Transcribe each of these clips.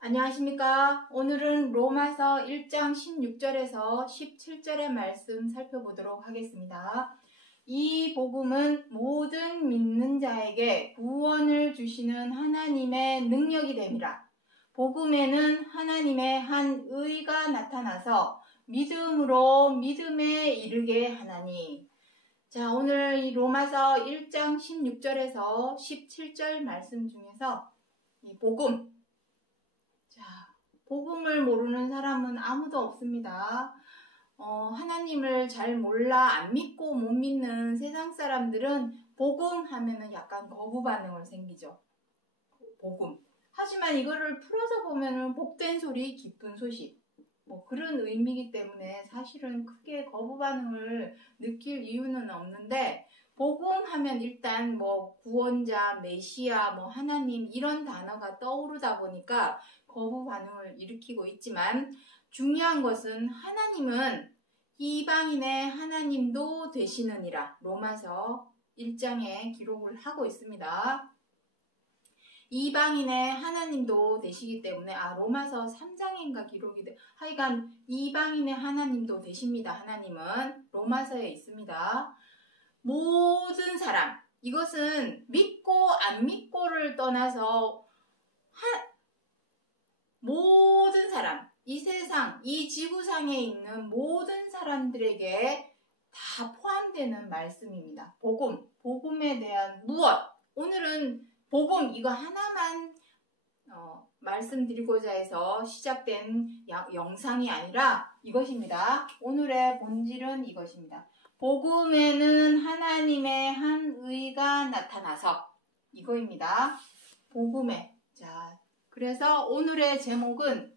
안녕하십니까. 오늘은 로마서 1장 16절에서 17절의 말씀 살펴보도록 하겠습니다. 이 복음은 모든 믿는 자에게 구원을 주시는 하나님의 능력이 됨이라. 복음에는 하나님의 한 의가 나타나서 믿음으로 믿음에 이르게 하나니. 자, 오늘 이 로마서 1장 16절에서 17절 말씀 중에서 이 복음, 복음을 모르는 사람은 아무도 없습니다. 하나님을 잘 몰라 안 믿고 못 믿는 세상 사람들은 복음 하면은 약간 거부 반응을 생기죠. 복음. 하지만 이거를 풀어서 보면은 복된 소리, 기쁜 소식. 그런 의미이기 때문에 사실은 크게 거부 반응을 느낄 이유는 없는데, 복음 하면 일단 구원자, 메시아, 하나님 이런 단어가 떠오르다 보니까 거부 반응을 일으키고 있지만, 중요한 것은 하나님은 이방인의 하나님도 되시느니라. 로마서 1장에 기록을 하고 있습니다. 이방인의 하나님도 되시기 때문에, 로마서 3장인가 기록이 하여간 이방인의 하나님도 되십니다. 하나님은 로마서에 있습니다. 모든 사람, 이것은 믿고 안 믿고를 떠나서 모든 사람, 이 세상, 이 지구상에 있는 모든 사람들에게 다 포함되는 말씀입니다. 복음에 대한 무엇. 오늘은 복음 이거 하나만 말씀드리고자 해서 시작된 영상이 아니라 이것입니다. 오늘의 본질은 이것입니다. 복음에는 하나님의 한 의가 나타나서, 이거입니다. 복음에. 자, 그래서 오늘의 제목은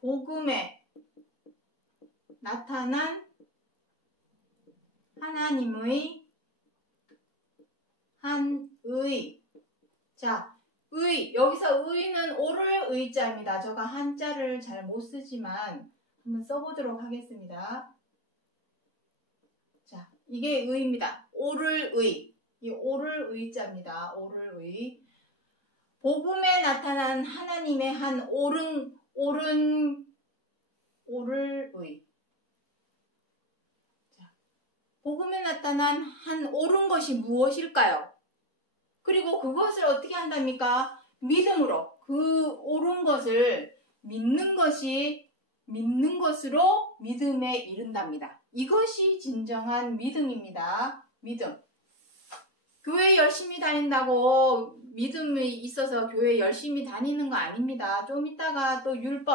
복음에 나타난 하나님의 한 의. 자, 의. 여기서 의는 오를 의자입니다. 제가 한자를 잘 못 쓰지만 한번 써보도록 하겠습니다. 자, 이게 의입니다. 오를 의. 이 오를 의자입니다. 오를 의. 복음에 나타난 하나님의 한 오를 의. 자, 복음에 나타난 한 옳은 것이 무엇일까요? 그리고 그것을 어떻게 한답니까? 믿음으로. 그 옳은 것을 믿는 것으로 믿음에 이른답니다. 이것이 진정한 믿음입니다. 믿음. 교회 열심히 다닌다고 믿음이 있어서 교회 열심히 다니는 거 아닙니다. 좀 이따가 또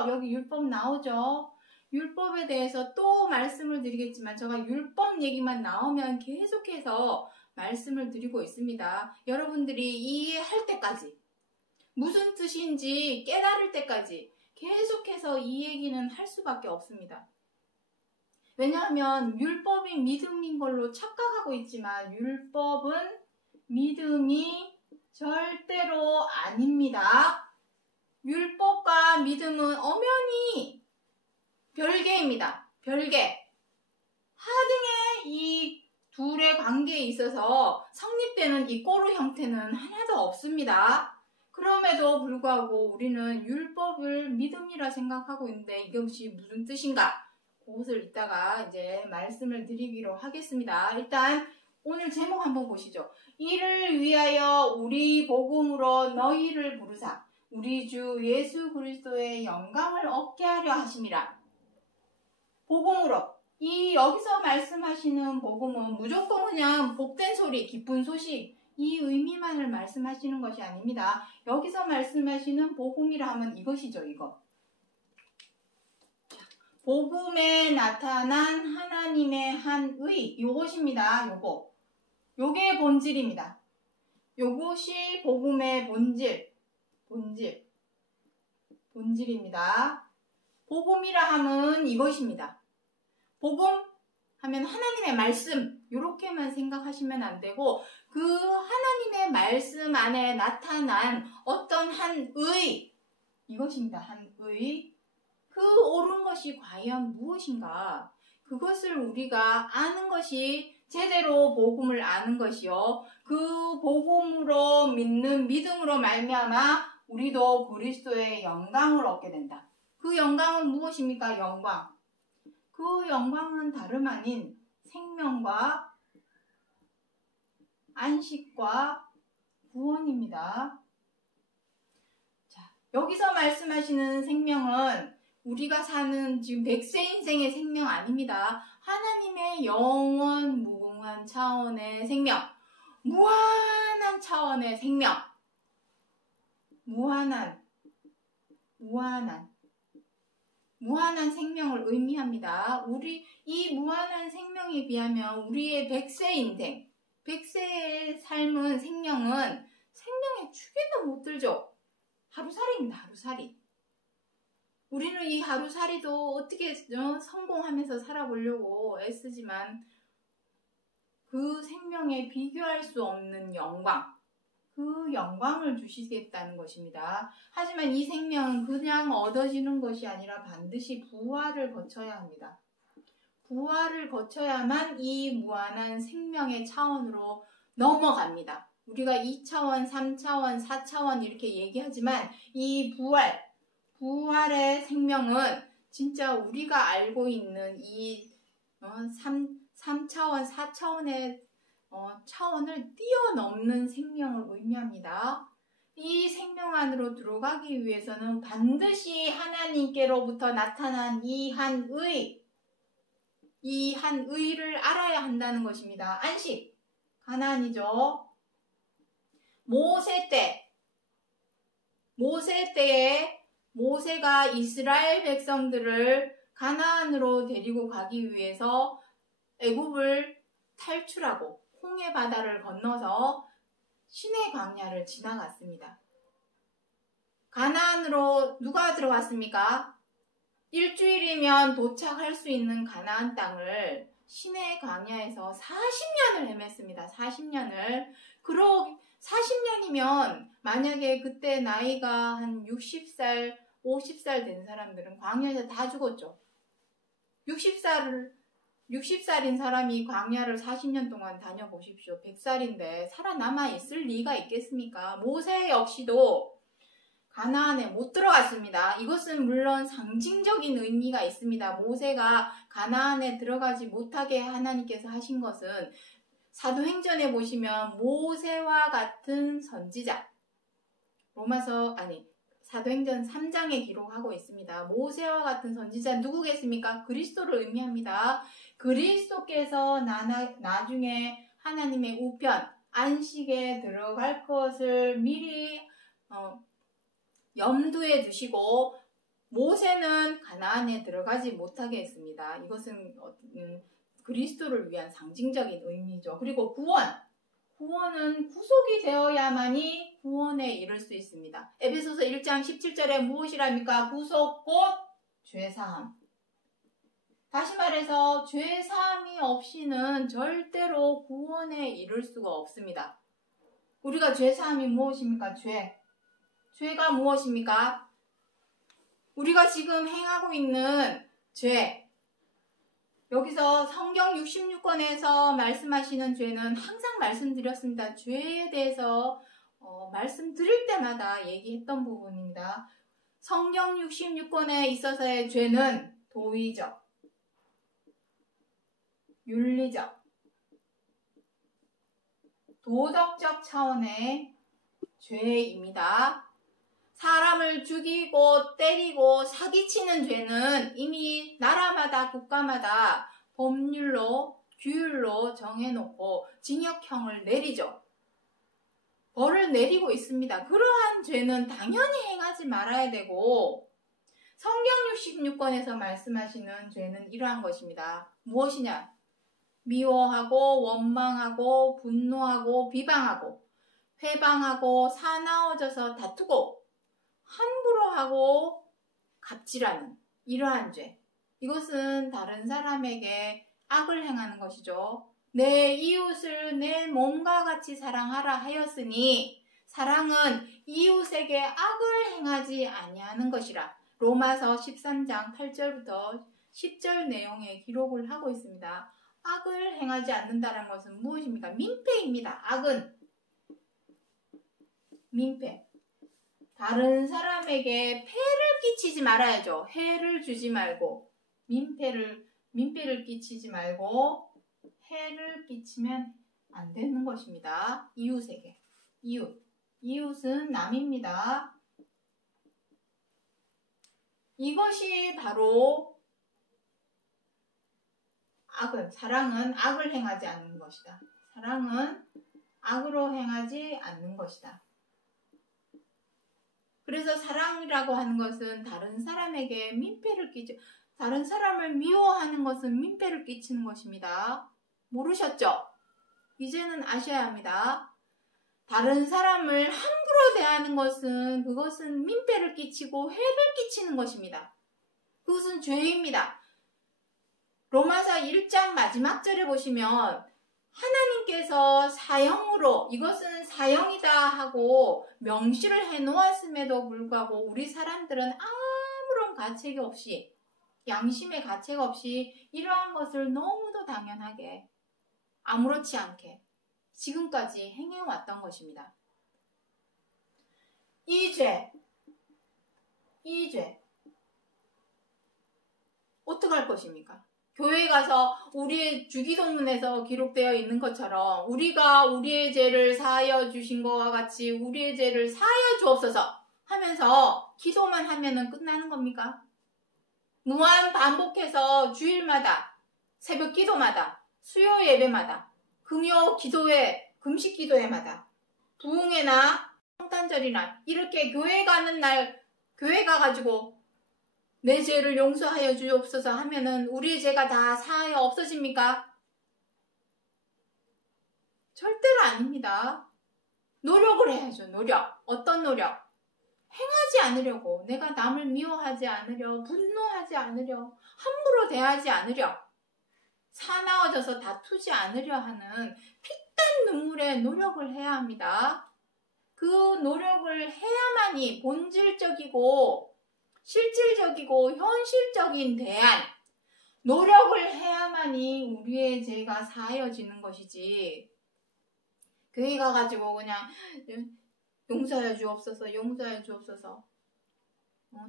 여기 율법 나오죠. 율법에 대해서 또 말씀을 드리겠지만, 제가 율법 얘기만 나오면 계속해서 말씀을 드리고 있습니다. 여러분들이 이해할 때까지, 무슨 뜻인지 깨달을 때까지 계속해서 이 얘기는 할 수밖에 없습니다. 왜냐하면 율법이 믿음인 걸로 착각하고 있지만, 율법은 믿음이 절대로 아닙니다. 율법과 믿음은 엄연히 별개입니다. 별개. 하등의 이 둘의 관계에 있어서 성립되는 이 꼬르 형태는 하나도 없습니다. 그럼에도 불구하고 우리는 율법을 믿음이라 생각하고 있는데, 이것이 무슨 뜻인가? 그것을 이따가 이제 말씀을 드리기로 하겠습니다. 일단 오늘 제목 한번 보시죠. 이를 위하여 우리 복음으로 너희를 부르사 우리 주 예수 그리스도의 영광을 얻게 하려 하심이라. 복음으로. 여기서 말씀하시는 복음은 무조건 그냥 복된 소리, 기쁜 소식, 이 의미만을 말씀하시는 것이 아닙니다. 여기서 말씀하시는 복음이라 하면 이것이죠, 이거. 복음에 나타난 하나님의 한 의, 이것입니다. 요게 본질입니다. 요것이 복음의 본질입니다. 복음이라 하면 이것입니다. 복음 하면 하나님의 말씀, 이렇게만 생각하시면 안 되고, 그 하나님의 말씀 안에 나타난 어떤 한 의, 이것입니다. 한 의. 그 옳은 것이 과연 무엇인가? 그것을 우리가 아는 것이 제대로 복음을 아는 것이요. 그 복음으로 믿는 믿음으로 말미암아 우리도 그리스도의 영광을 얻게 된다. 그 영광은 무엇입니까? 영광. 그 영광은 다름 아닌 생명과 안식과 구원입니다. 자, 여기서 말씀하시는 생명은 우리가 사는 지금 100세 인생의 생명 아닙니다. 하나님의 영원 무궁한 차원의 생명, 무한한 차원의 생명, 무한한 생명을 의미합니다. 이 무한한 생명에 비하면 우리의 100세 인생, 100세의 삶은 생명의 축에도 못 들죠. 하루살이입니다. 하루살이. 우리는 이 하루살이도 어떻게 성공하면서 살아보려고 애쓰지만 그 생명에 비교할 수 없는 영광, 그 영광을 주시겠다는 것입니다. 하지만 이 생명은 그냥 얻어지는 것이 아니라 반드시 부활을 거쳐야 합니다. 부활을 거쳐야만 이 무한한 생명의 차원으로 넘어갑니다. 우리가 2차원, 3차원, 4차원 이렇게 얘기하지만 이 부활의 생명은 진짜 우리가 알고 있는 이 3차원, 4차원의 차원을 뛰어넘는 생명을 의미합니다. 이 생명 안으로 들어가기 위해서는 반드시 하나님께로부터 나타난 이 한 의를 알아야 한다는 것입니다. 안식, 가나안이죠. 모세 때에 모세가 이스라엘 백성들을 가나안으로 데리고 가기 위해서 애굽을 탈출하고 홍해 바다를 건너서 시내 광야를 지나갔습니다. 가나안으로 누가 들어갔습니까? 일주일이면 도착할 수 있는 가나안 땅을 시내 광야에서 40년을 헤맸습니다. 40년을. 40년이면 만약에 그때 나이가 한 60살, 50살 된 사람들은 광야에서 다 죽었죠. 60살인 사람이 광야를 40년 동안 다녀보십시오. 100살인데 살아남아 있을 리가 있겠습니까? 모세 역시도 가나안에 못 들어갔습니다. 이것은 물론 상징적인 의미가 있습니다. 모세가 가나안에 들어가지 못하게 하나님께서 하신 것은 사도행전에 보시면 모세와 같은 선지자, 사도행전 3장에 기록하고 있습니다. 모세와 같은 선지자 누구겠습니까? 그리스도를 의미합니다. 그리스도께서 나중에 하나님의 우편, 안식에 들어갈 것을 미리 염두에 두시고 모세는 가나안에 들어가지 못하게 했습니다. 이것은 그리스도를 위한 상징적인 의미죠. 그리고 구원은 구속이 되어야만이 구원에 이를 수 있습니다. 에베소서 1장 17절에 무엇이랍니까? 구속 곧 죄사함. 다시 말해서 죄사함이 없이는 절대로 구원에 이를 수가 없습니다. 우리가 죄사함이 무엇입니까? 죄가 무엇입니까? 우리가 지금 행하고 있는 죄. 여기서 성경 66권에서 말씀하시는 죄는 항상 말씀드렸습니다. 죄에 대해서 말씀드릴 때마다 얘기했던 부분입니다. 성경 66권에 있어서의 죄는 도의적, 윤리적, 도덕적 차원의 죄입니다. 사람을 죽이고 때리고 사기치는 죄는 이미 나라마다 국가마다 법률로 규율로 정해놓고 징역형을 내리죠. 벌을 내리고 있습니다. 그러한 죄는 당연히 행하지 말아야 되고 성경 66권에서 말씀하시는 죄는 이러한 것입니다. 무엇이냐? 미워하고 원망하고 분노하고 비방하고 회방하고 사나워져서 다투고 함부로 하고 갑질하는 이러한 죄. 이것은 다른 사람에게 악을 행하는 것이죠. 내 이웃을 내 몸과 같이 사랑하라 하였으니 사랑은 이웃에게 악을 행하지 아니하는 것이라. 로마서 13장 8절부터 10절 내용의 기록을 하고 있습니다. 악을 행하지 않는다는 것은 무엇입니까? 민폐입니다. 악은 민폐. 다른 사람에게 폐를 끼치지 말아야죠. 해를 주지 말고 민폐를 끼치지 말고 해를 끼치면 안 되는 것입니다. 이웃에게. 이웃은 남입니다. 이것이 바로 사랑은 악을 행하지 않는 것이다. 사랑은 악으로 행하지 않는 것이다. 그래서 사랑이라고 하는 것은 다른 사람에게 다른 사람을 미워하는 것은 민폐를 끼치는 것입니다. 모르셨죠? 이제는 아셔야 합니다. 다른 사람을 함부로 대하는 것은 그것은 민폐를 끼치고 해를 끼치는 것입니다. 그것은 죄입니다. 로마서 1장 마지막 절에 보시면 하나님께서 사형으로 이것은 사형이다 하고 명시를 해놓았음에도 불구하고 우리 사람들은 아무런 가책 없이 양심의 가책 없이 이러한 것을 너무도 당연하게 아무렇지 않게 지금까지 행해왔던 것입니다. 이 죄 어떻게 할 것입니까? 교회에 가서 우리의 주기도문에서 기록되어 있는 것처럼 우리가 우리의 죄를 사하여 주신 것과 같이 우리의 죄를 사하여 주옵소서 하면서 기도만 하면은 끝나는 겁니까? 무한 반복해서 주일마다 새벽 기도마다 수요 예배마다 금요 기도회 금식 기도회마다 부흥회나 성탄절이나 이렇게 교회 가는 날 교회 가가지고 내 죄를 용서하여 주옵소서 하면은 우리의 죄가 다 사하여 없어집니까? 절대로 아닙니다. 노력을 해야죠. 노력. 어떤 노력? 행하지 않으려고. 내가 남을 미워하지 않으려. 분노하지 않으려. 함부로 대하지 않으려. 사나워져서 다투지 않으려 하는 피땀 눈물의 노력을 해야 합니다. 그 노력을 해야만이 본질적이고 실질적이고 현실적인 대안, 노력을 해야만이 우리의 죄가 사하여지는 것이지 교회 가가지고 그냥 용서해 주옵소서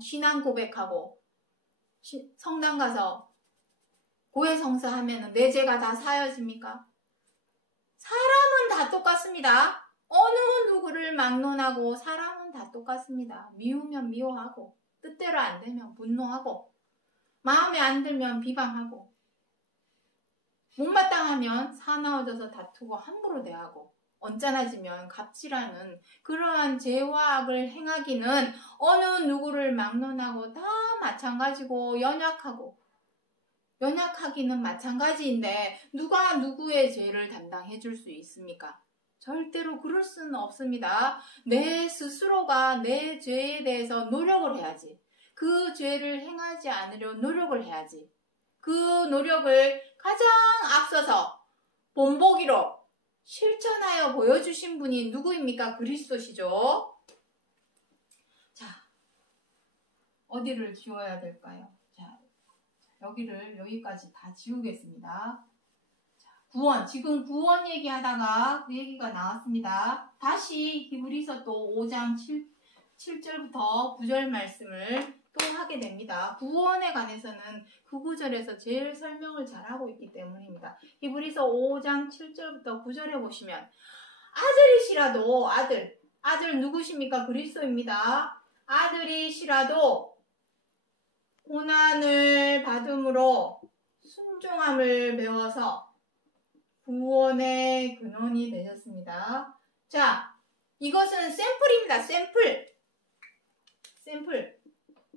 신앙 고백하고 성당 가서 고해성사 하면은 내 죄가 다 사하여집니까? 사람은 다 똑같습니다. 어느 누구를 막론하고 사람은 다 똑같습니다. 미우면 미워하고 뜻대로 안 되면 분노하고 마음에 안 들면 비방하고 못마땅하면 사나워져서 다투고 함부로 대하고 언짢아지면 갑질하는 그러한 죄와 악을 행하기는 어느 누구를 막론하고 다 마찬가지고 연약하기는 마찬가지인데 누가 누구의 죄를 담당해 줄 수 있습니까? 절대로 그럴 수는 없습니다. 내 스스로가 내 죄에 대해서 노력을 해야지. 그 죄를 행하지 않으려 노력을 해야지. 그 노력을 가장 앞서서 본보기로 실천하여 보여주신 분이 누구입니까? 그리스도시죠. 자, 어디를 지워야 될까요? 자, 여기까지 다 지우겠습니다. 구원, 지금 구원 얘기하다가 그 얘기가 나왔습니다. 다시 히브리서 또 5장 7절부터 9절 말씀을 또 하게 됩니다. 구원에 관해서는 그 구절에서 제일 설명을 잘하고 있기 때문입니다. 히브리서 5장 7절부터 9절에 보시면 아들이시라도 아들 누구십니까? 그리스도입니다. 아들이시라도 고난을 받음으로 순종함을 배워서 구원의 근원이 되셨습니다. 자, 이것은 샘플입니다. 샘플.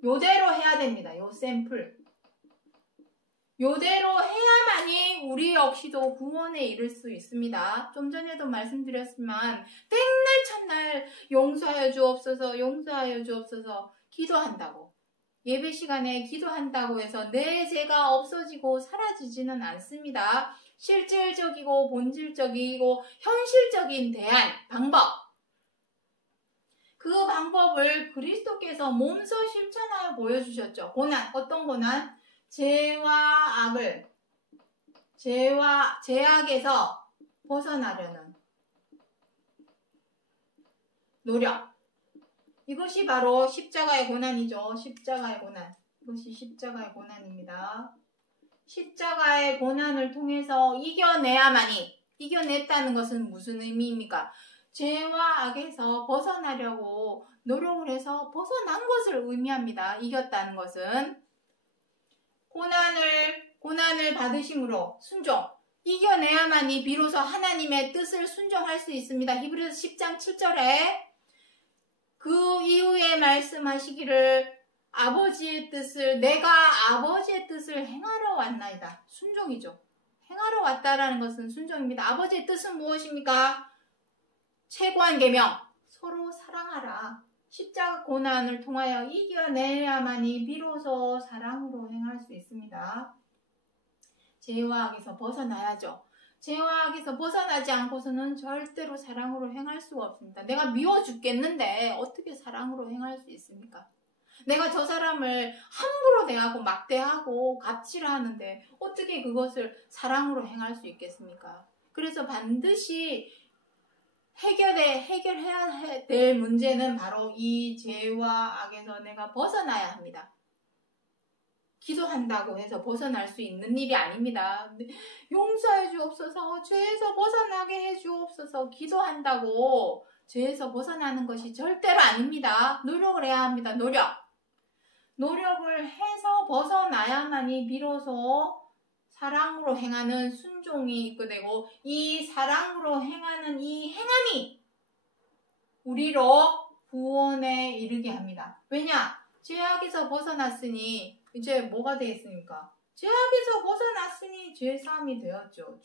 요대로 해야 됩니다. 요 샘플. 요대로 해야만이 우리 역시도 구원에 이를 수 있습니다. 좀 전에도 말씀드렸지만 백날 첫날 용서하여 주옵소서 기도한다고. 예배 시간에 기도한다고 해서 내 죄가 없어지고 사라지지는 않습니다. 실질적이고 본질적이고 현실적인 대안, 방법. 그 방법을 그리스도께서 몸소 실천하여 보여주셨죠. 고난, 어떤 고난? 죄와 악을 죄악에서 벗어나려는 노력. 이것이 바로 십자가의 고난이죠. 십자가의 고난. 이것이 십자가의 고난입니다. 십자가의 고난을 통해서 이겨냈다는 것은 무슨 의미입니까? 죄와 악에서 벗어나려고 노력을 해서 벗어난 것을 의미합니다. 이겼다는 것은 고난을 받으심으로 순종, 이겨내야만이 비로소 하나님의 뜻을 순종할 수 있습니다. 히브리서 10장 7절에 그 이후에 말씀하시기를 내가 아버지의 뜻을 행하러 왔나이다. 순종이죠. 행하러 왔다라는 것은 순종입니다. 아버지의 뜻은 무엇입니까? 최고한 계명, 서로 사랑하라. 십자가 고난을 통하여 이겨내야만이 비로소 사랑으로 행할 수 있습니다. 죄와 악에서 벗어나야죠. 죄와 악에서 벗어나지 않고서는 절대로 사랑으로 행할 수가 없습니다. 내가 미워 죽겠는데 어떻게 사랑으로 행할 수 있습니까? 내가 저 사람을 함부로 대하고 막대하고 갑질하는데 어떻게 그것을 사랑으로 행할 수 있겠습니까? 그래서 반드시 해결해야 될 문제는 바로 이 죄와 악에서 내가 벗어나야 합니다. 기도한다고 해서 벗어날 수 있는 일이 아닙니다. 용서해 주옵소서, 죄에서 벗어나게 해 주옵소서, 기도한다고 죄에서 벗어나는 것이 절대로 아닙니다. 노력을 해야 합니다. 노력을 해서 벗어나야만이 비로소 사랑으로 행하는 순종이 있게 되고, 이 사랑으로 행하는 이 행함이 우리로 구원에 이르게 합니다. 왜냐? 죄악에서 벗어났으니 이제 뭐가 되겠습니까? 죄악에서 벗어났으니 죄사함이 되었죠.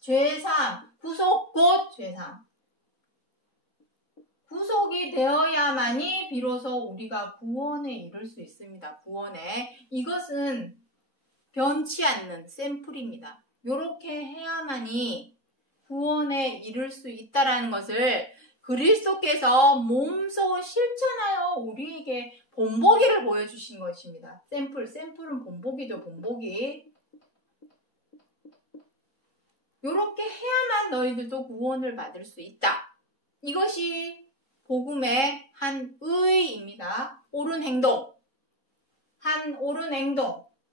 죄사함, 구속 곧 죄사함. 구속이 되어야만이 비로소 우리가 구원에 이를 수 있습니다. 구원에. 이것은 변치 않는 샘플입니다. 이렇게 해야만이 구원에 이를 수 있다는 것을 그리스도께서 몸소 실천하여 우리에게 본보기를 보여주신 것입니다. 샘플은 본보기죠. 본보기. 이렇게 해야만 너희들도 구원을 받을 수 있다. 이것이 복음의 한 의입니다. 옳은 행동,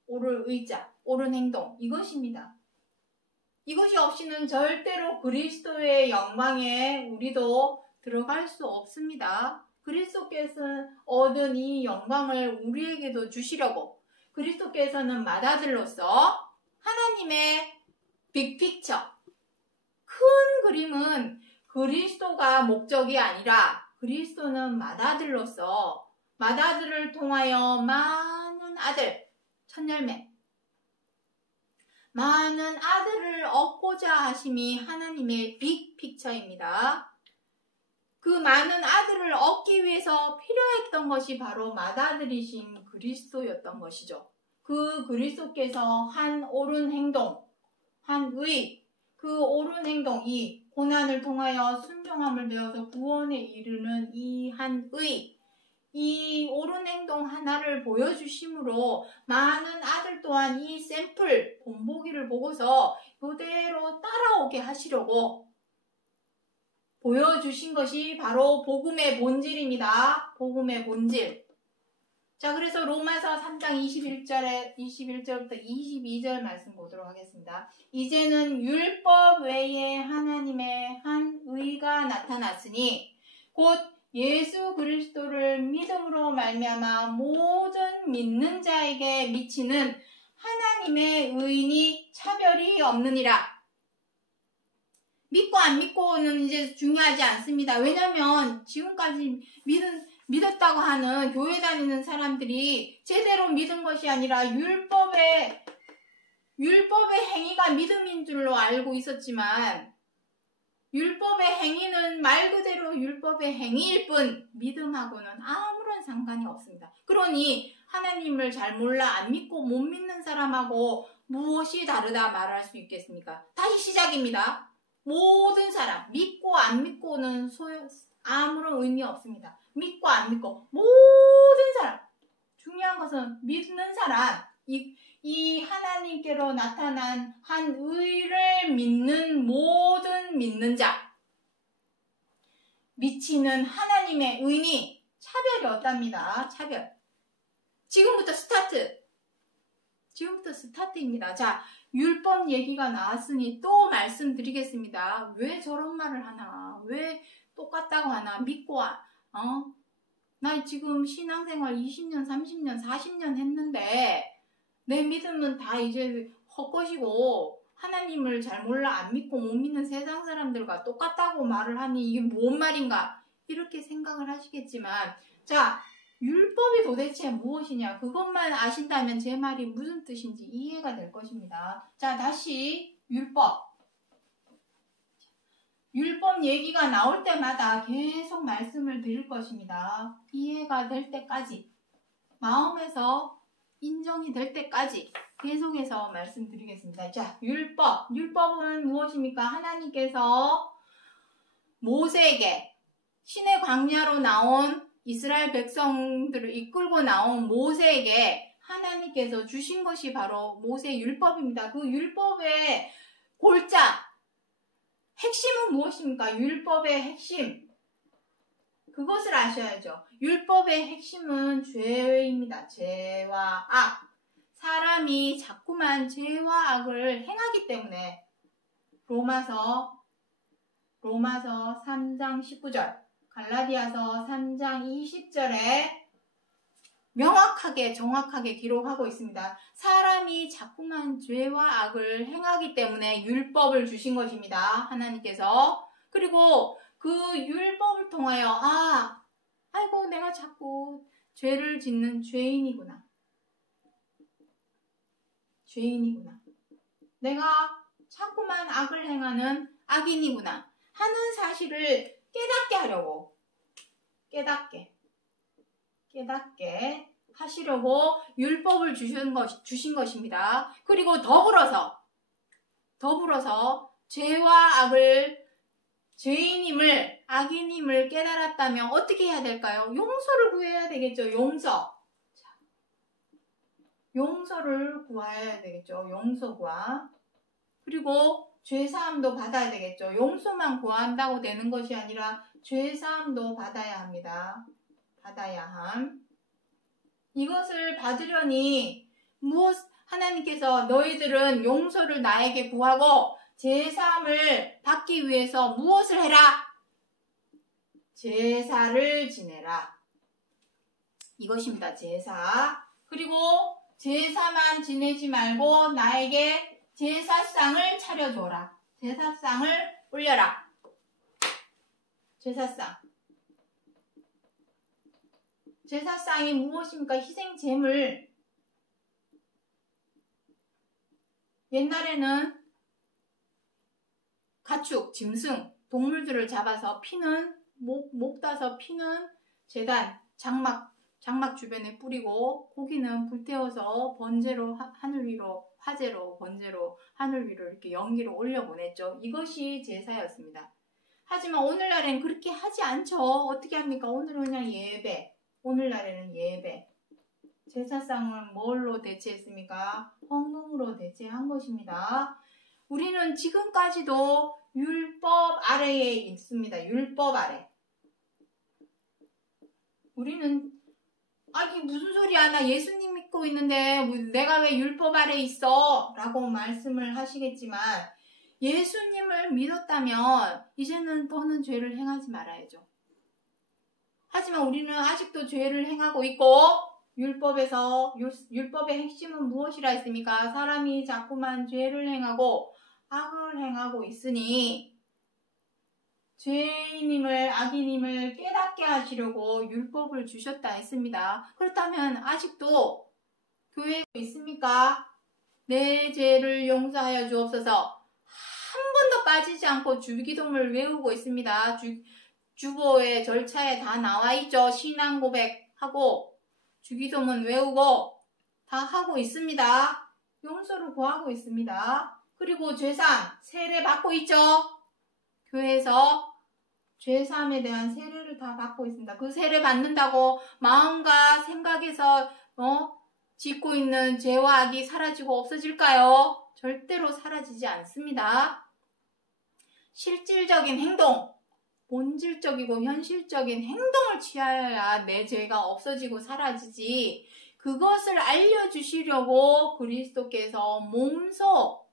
옳을 의자, 옳은 행동, 이것입니다. 이것이 없이는 절대로 그리스도의 영광에 우리도 들어갈 수 없습니다. 그리스도께서 얻은 이 영광을 우리에게도 주시려고, 그리스도께서는 맏아들로서 하나님의 빅픽처, 큰 그림은 그리스도가 목적이 아니라 그리스도는 맏아들을 통하여 많은 아들, 첫열매, 많은 아들을 얻고자 하심이 하나님의 빅픽처입니다. 그 많은 아들을 얻기 위해서 필요했던 것이 바로 맏아들이신 그리스도였던 것이죠. 그 그리스도께서 한 옳은 행동, 한 의, 그 옳은 행동, 이 고난을 통하여 순종함을 배워서 구원에 이르는 이 한 의, 이 옳은 행동 하나를 보여주심으로 많은 아들 또한 이 샘플, 본보기를 보고서 그대로 따라오게 하시려고 보여주신 것이 바로 복음의 본질입니다. 복음의 본질. 자, 그래서 로마서 3장 21절부터 22절 말씀 보도록 하겠습니다. 이제는 율법 외에 하나님의 한 의가 나타났으니 곧 예수 그리스도를 믿음으로 말미암아 모든 믿는 자에게 미치는 하나님의 의인이 차별이 없느니라. 믿고 안 믿고는 이제 중요하지 않습니다. 왜냐하면 지금까지 믿었다고 하는 교회 다니는 사람들이 제대로 믿은 것이 아니라 율법의 행위가 믿음인 줄로 알고 있었지만, 율법의 행위는 말 그대로 율법의 행위일 뿐 믿음하고는 아무런 상관이 없습니다. 그러니 하나님을 잘 몰라 안 믿고 못 믿는 사람하고 무엇이 다르다 말할 수 있겠습니까? 다시 시작입니다. 모든 사람, 믿고 안 믿고는 아무런 의미 없습니다. 믿고 안 믿고 모든 사람, 중요한 것은 믿는 사람, 이 하나님께로 나타난 한 의를 믿는 모든 믿는 자, 미치는 하나님의 의니 차별이 없답니다. 차별. 지금부터 스타트입니다. 자, 율법 얘기가 나왔으니 또 말씀드리겠습니다. 왜 저런 말을 하나? 왜 똑같다고 하나? 믿고 나 지금 신앙생활 20년, 30년, 40년 했는데 내 믿음은 다 이제 헛것이고 하나님을 잘 몰라 안 믿고 못 믿는 세상 사람들과 똑같다고 말을 하니 이게 뭔 말인가? 이렇게 생각을 하시겠지만, 자, 율법이 도대체 무엇이냐? 그것만 아신다면 제 말이 무슨 뜻인지 이해가 될 것입니다. 자, 다시 율법 얘기가 나올 때마다 계속 말씀을 드릴 것입니다. 이해가 될 때까지, 마음에서 인정이 될 때까지 계속해서 말씀드리겠습니다. 자, 율법은 무엇입니까? 하나님께서 모세에게, 신의 광야로 나온 이스라엘 백성들을 이끌고 나온 모세에게 하나님께서 주신 것이 바로 모세 율법입니다. 그 율법의 골자, 핵심은 무엇입니까? 율법의 핵심, 그것을 아셔야죠. 율법의 핵심은 죄입니다. 죄와 악. 사람이 자꾸만 죄와 악을 행하기 때문에 로마서 3장 19절, 갈라디아서 3장 20절에 명확하게 정확하게 기록하고 있습니다. 사람이 자꾸만 죄와 악을 행하기 때문에 율법을 주신 것입니다. 하나님께서. 그리고 그 율법을 통하여 아이고 내가 자꾸 죄를 짓는 죄인이구나. 내가 자꾸만 악을 행하는 악인이구나 하는 사실을 깨닫게 하려고, 깨닫게 하시려고 율법을 주신 것입니다. 그리고 더불어서 죄와 악을, 죄인임을, 악인임을 깨달았다면 어떻게 해야 될까요? 용서를 구해야 되겠죠. 용서를 구해야 되겠죠. 용서구와. 그리고 죄사함도 받아야 되겠죠. 용서만 구한다고 되는 것이 아니라 죄사함도 받아야 합니다. 이것을 받으려니 하나님께서 너희들은 용서를 나에게 구하고 제사함을 받기 위해서 무엇을 해라? 제사를 지내라. 이것입니다. 제사. 그리고 제사만 지내지 말고 나에게 제사상을 차려줘라. 제사상을 올려라. 제사상이 무엇입니까? 희생제물. 옛날에는 가축, 짐승, 동물들을 잡아서 피는, 목 따서 피는 제단, 장막 주변에 뿌리고 고기는 불태워서 번제로 하늘 위로, 화제로, 번제로 하늘 위로 이렇게 연기로 올려보냈죠. 이것이 제사였습니다. 하지만 오늘날엔 그렇게 하지 않죠. 어떻게 합니까? 오늘은 그냥 오늘날에는 예배. 제사상을 뭘로 대체했습니까? 헌금으로 대체한 것입니다. 우리는 지금까지도 율법 아래에 있습니다. 율법 아래. 우리는 이게 무슨 소리야? 나 예수님 믿고 있는데 내가 왜 율법 아래 있어? 라고 말씀을 하시겠지만 예수님을 믿었다면 이제는 더는 죄를 행하지 말아야죠. 하지만 우리는 아직도 죄를 행하고 있고 율법의 핵심은 무엇이라 했습니까? 사람이 자꾸만 죄를 행하고 악을 행하고 있으니 죄인임을, 악인임을 깨닫게 하시려고 율법을 주셨다 했습니다. 그렇다면 아직도 교회에 있습니까? 내 죄를 용서하여 주옵소서. 한 번도 빠지지 않고 주기도문을 외우고 있습니다. 주보의 절차에 다 나와 있죠. 신앙 고백하고 주기도문 외우고 다 하고 있습니다. 용서를 구하고 있습니다. 그리고 죄사함, 세례 받고 있죠. 교회에서 죄사함에 대한 세례를 다 받고 있습니다. 그 세례 받는다고 마음과 생각에서 짓고 있는 죄와 악이 사라지고 없어질까요? 절대로 사라지지 않습니다. 실질적인 행동, 본질적이고 현실적인 행동을 취하여야 내 죄가 없어지고 사라지지, 그것을 알려주시려고 그리스도께서 몸소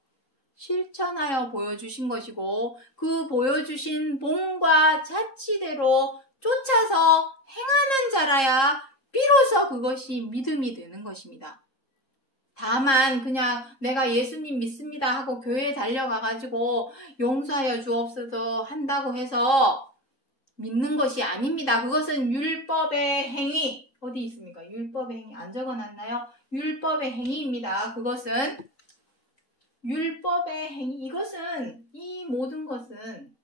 실천하여 보여주신 것이고, 그 보여주신 본과 자치대로 쫓아서 행하는 자라야 비로소 그것이 믿음이 되는 것입니다. 다만 그냥 내가 예수님 믿습니다 하고 교회에 달려가가지고 용서하여 주옵소서 한다고 해서 믿는 것이 아닙니다. 그것은 율법의 행위, 어디 있습니까? 율법의 행위 안 적어놨나요? 율법의 행위입니다. 그것은 율법의 행위, 이것은 이 모든 것은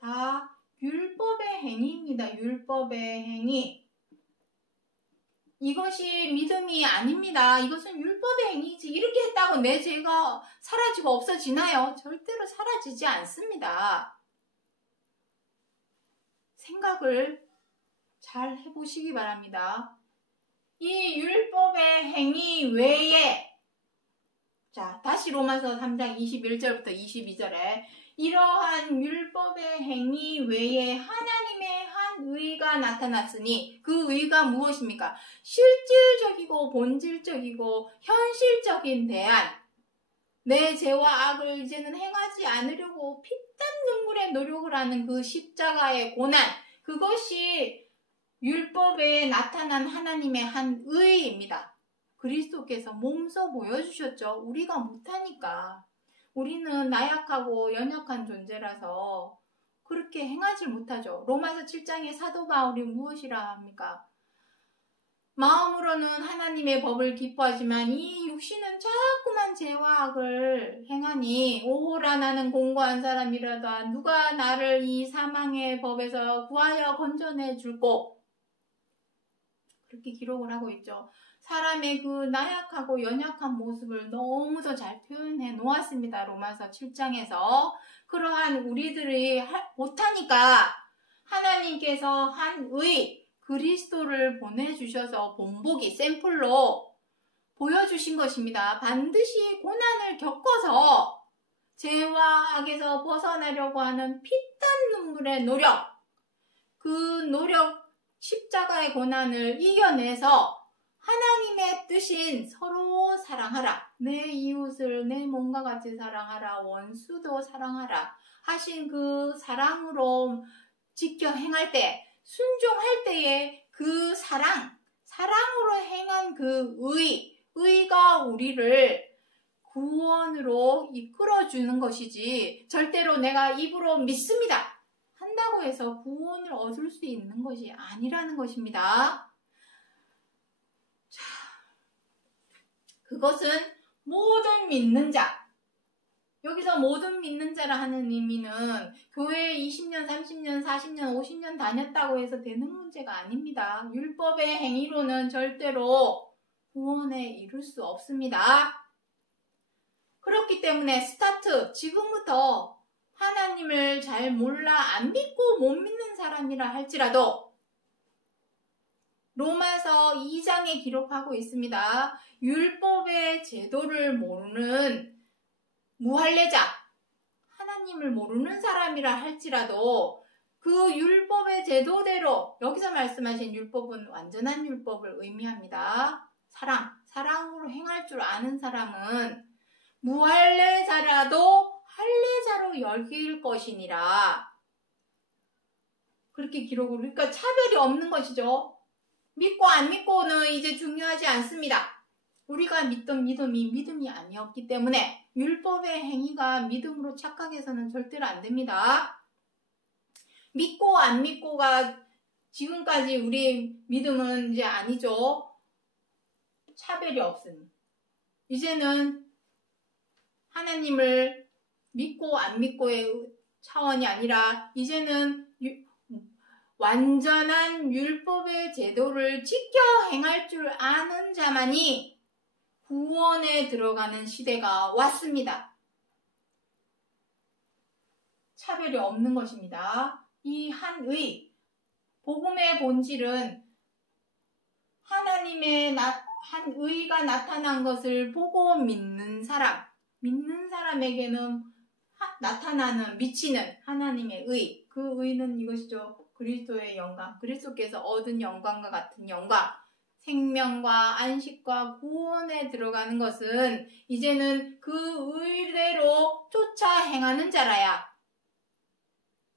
다 율법의 행위입니다. 율법의 행위. 이것이 믿음이 아닙니다. 이것은 율법의 행위지. 이렇게 했다고 내 죄가 사라지고 없어지나요? 절대로 사라지지 않습니다. 생각을 잘 해보시기 바랍니다. 이 율법의 행위 외에, 자, 다시 로마서 3장 21절부터 22절에 이러한 율법의 행위 외에 하나님의 한 의가 나타났으니, 그 의가 무엇입니까? 실질적이고 본질적이고 현실적인 대안. 내 죄와 악을 이제는 행하지 않으려고 피땀 눈물의 노력을 하는 그 십자가의 고난, 그것이 율법에 나타난 하나님의 한 의입니다. 그리스도께서 몸소 보여주셨죠. 우리가 못하니까. 우리는 나약하고 연약한 존재라서 그렇게 행하지 못하죠. 로마서 7장의 사도 바울이 무엇이라 합니까? 마음으로는 하나님의 법을 기뻐하지만 이 육신은 자꾸만 죄와 악을 행하니 오호라, 나는 공고한 사람이라다. 누가 나를 이 사망의 법에서 구하여 건져내 줄꼬. 그렇게 기록을 하고 있죠. 사람의 그 나약하고 연약한 모습을 너무도 잘 표현해 놓았습니다. 로마서 7장에서. 그러한 우리들이 못하니까 하나님께서 한 의, 그리스도를 보내주셔서 본보기, 샘플로 보여주신 것입니다. 반드시 고난을 겪어서 죄와 악에서 벗어나려고 하는 피땀 눈물의 노력, 그 노력, 십자가의 고난을 이겨내서 하나님의 뜻인 서로 사랑하라, 내 이웃을 내 몸과 같이 사랑하라, 원수도 사랑하라 하신 그 사랑으로 지켜 행할 때, 순종할 때에 그 사랑으로 행한 그 의가 우리를 구원으로 이끌어주는 것이지, 절대로 내가 입으로 믿습니다 한다고 해서 구원을 얻을 수 있는 것이 아니라는 것입니다. 자, 그것은 모든 믿는 자, 여기서 모든 믿는 자라 하는 의미는 교회에 20년, 30년, 40년, 50년 다녔다고 해서 되는 문제가 아닙니다. 율법의 행위로는 절대로 구원에 이룰 수 없습니다. 그렇기 때문에 스타트, 지금부터 하나님을 잘 몰라 안 믿고 못 믿는 사람이라 할지라도 로마서 2장에 기록하고 있습니다. 율법의 제도를 모르는 무할례자, 하나님을 모르는 사람이라 할지라도 그 율법의 제도대로, 여기서 말씀하신 율법은 완전한 율법을 의미합니다. 사랑으로 행할 줄 아는 사람은 무할례자라도 할례자로 여길 것이니라. 그렇게 기록을, 그러니까 차별이 없는 것이죠. 믿고 안 믿고는 이제 중요하지 않습니다. 우리가 믿던 믿음이 아니었기 때문에 율법의 행위가 믿음으로 착각해서는 절대로 안 됩니다. 믿고 안 믿고가 지금까지 우리 믿음은 이제 아니죠. 차별이 없으니 이제는 하나님을 믿고 안 믿고의 차원이 아니라 이제는 완전한 율법의 제도를 지켜 행할 줄 아는 자만이 구원에 들어가는 시대가 왔습니다. 차별이 없는 것입니다. 이 한 의, 복음의 본질은 하나님의 한 의가 나타난 것을 보고 믿는 사람에게는 나타나는, 미치는 하나님의 의, 그 의는 이것이죠. 그리스도의 영광, 그리스도께서 얻은 영광과 같은 영광, 생명과 안식과 구원에 들어가는 것은 이제는 그 의대로 쫓아 행하는 자라야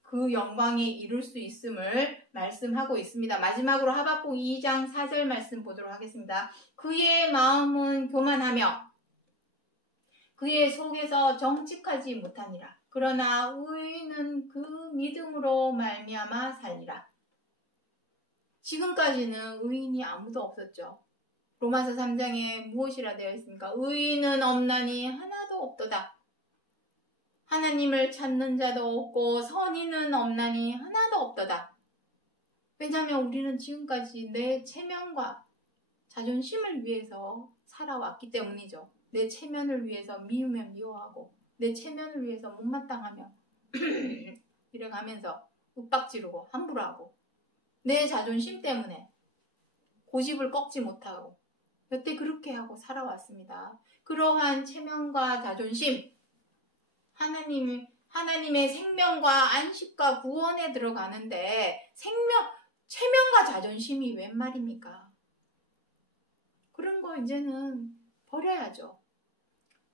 그 영광이 이룰 수 있음을 말씀하고 있습니다. 마지막으로 하박국 2장 4절 말씀 보도록 하겠습니다. 그의 마음은 교만하며 그의 속에서 정직하지 못하니라. 그러나 의인은 그 믿음으로 말미암아 살리라. 지금까지는 의인이 아무도 없었죠. 로마서 3장에 무엇이라 되어 있습니까? 의인은 없나니 하나도 없도다. 하나님을 찾는 자도 없고 선인은 없나니 하나도 없도다. 왜냐하면 우리는 지금까지 내 체면과 자존심을 위해서 살아왔기 때문이죠. 내 체면을 위해서 미우면 미워하고 내 체면을 위해서 못마땅하며 이래가면서 윽박지르고 함부로 하고 내 자존심 때문에 고집을 꺾지 못하고 여태 그렇게 하고 살아왔습니다. 그러한 체면과 자존심, 하나님의 생명과 안식과 구원에 들어가는데 체면과 자존심이 웬 말입니까? 그런 거 이제는 버려야죠.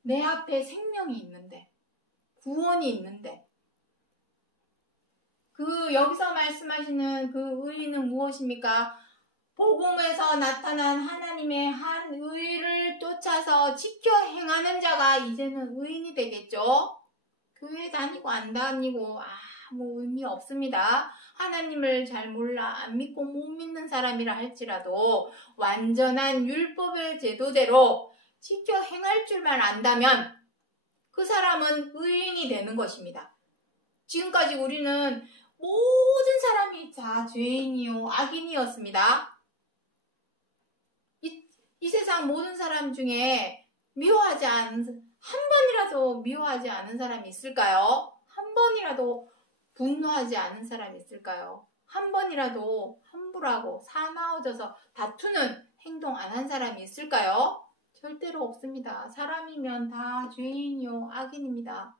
내 앞에 생명이 있는데, 구원이 있는데, 여기서 말씀하시는 그 의의는 무엇입니까? 복음에서 나타난 하나님의 한 의를 쫓아서 지켜 행하는 자가 이제는 의인이 되겠죠? 교회 다니고 안 다니고 아무 의미 없습니다. 하나님을 잘 몰라 안 믿고 못 믿는 사람이라 할지라도 완전한 율법의 제도대로 지켜 행할 줄만 안다면 그 사람은 의인이 되는 것입니다. 지금까지 우리는 모든 사람이 다 죄인이요 악인이었습니다. 이 세상 모든 사람 중에 한 번이라도 미워하지 않은 사람이 있을까요? 한 번이라도 분노하지 않은 사람이 있을까요? 한 번이라도 함부로하고 사나워져서 다투는 행동 안 한 사람이 있을까요? 절대로 없습니다. 사람이면 다 죄인이요 악인입니다.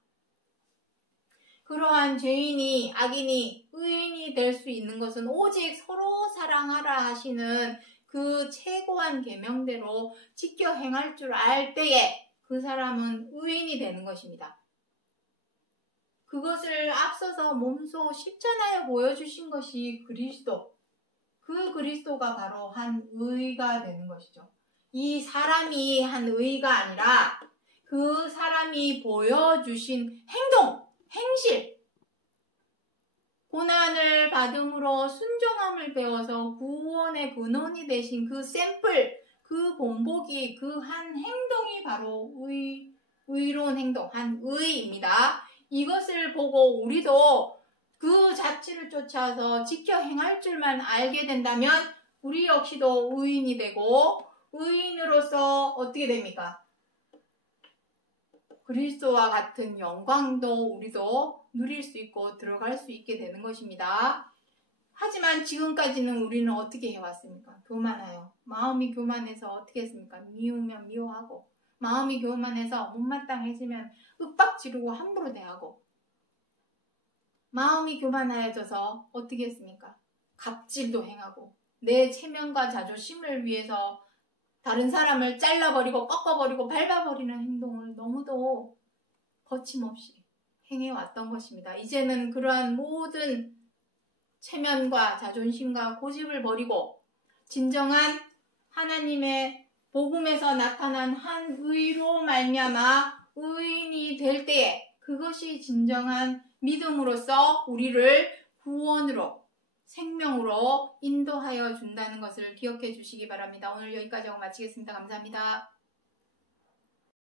그러한 죄인이 악인이 의인이 될 수 있는 것은 오직 서로 사랑하라 하시는 그 최고한 계명대로 지켜 행할 줄 알 때에 그 사람은 의인이 되는 것입니다. 그것을 앞서서 몸소 십자가에 보여주신 것이 그리스도. 그 그리스도가 바로 한 의가 되는 것이죠. 이 사람이 한 의가 아니라 그 사람이 보여주신 행실. 고난을 받음으로 순종함을 배워서 구원의 근원이 되신 그 샘플, 그 본보기, 그 한 행동이 바로 의로운 행동, 한 의입니다. 이것을 보고 우리도 그 자체를 쫓아서 지켜 행할 줄만 알게 된다면 우리 역시도 의인이 되고 의인으로서 어떻게 됩니까? 그리스도와 같은 영광도 우리도 누릴 수 있고 들어갈 수 있게 되는 것입니다. 하지만 지금까지는 우리는 어떻게 해왔습니까? 교만하여. 마음이 교만해서 어떻게 했습니까? 미우면 미워하고 마음이 교만해서 못마땅해지면 윽박지르고 함부로 대하고 마음이 교만해져서 어떻게 했습니까? 갑질도 행하고 내 체면과 자존심을 위해서 다른 사람을 잘라버리고 꺾어버리고 밟아버리는 행동을 너무도 거침없이 행해왔던 것입니다. 이제는 그러한 모든 체면과 자존심과 고집을 버리고 진정한 하나님의 복음에서 나타난 한 의로 말미암아 의인이 될 때에 그것이 진정한 믿음으로써 우리를 구원으로 생명으로 인도하여 준다는 것을 기억해 주시기 바랍니다. 오늘 여기까지 하고 마치겠습니다. 감사합니다.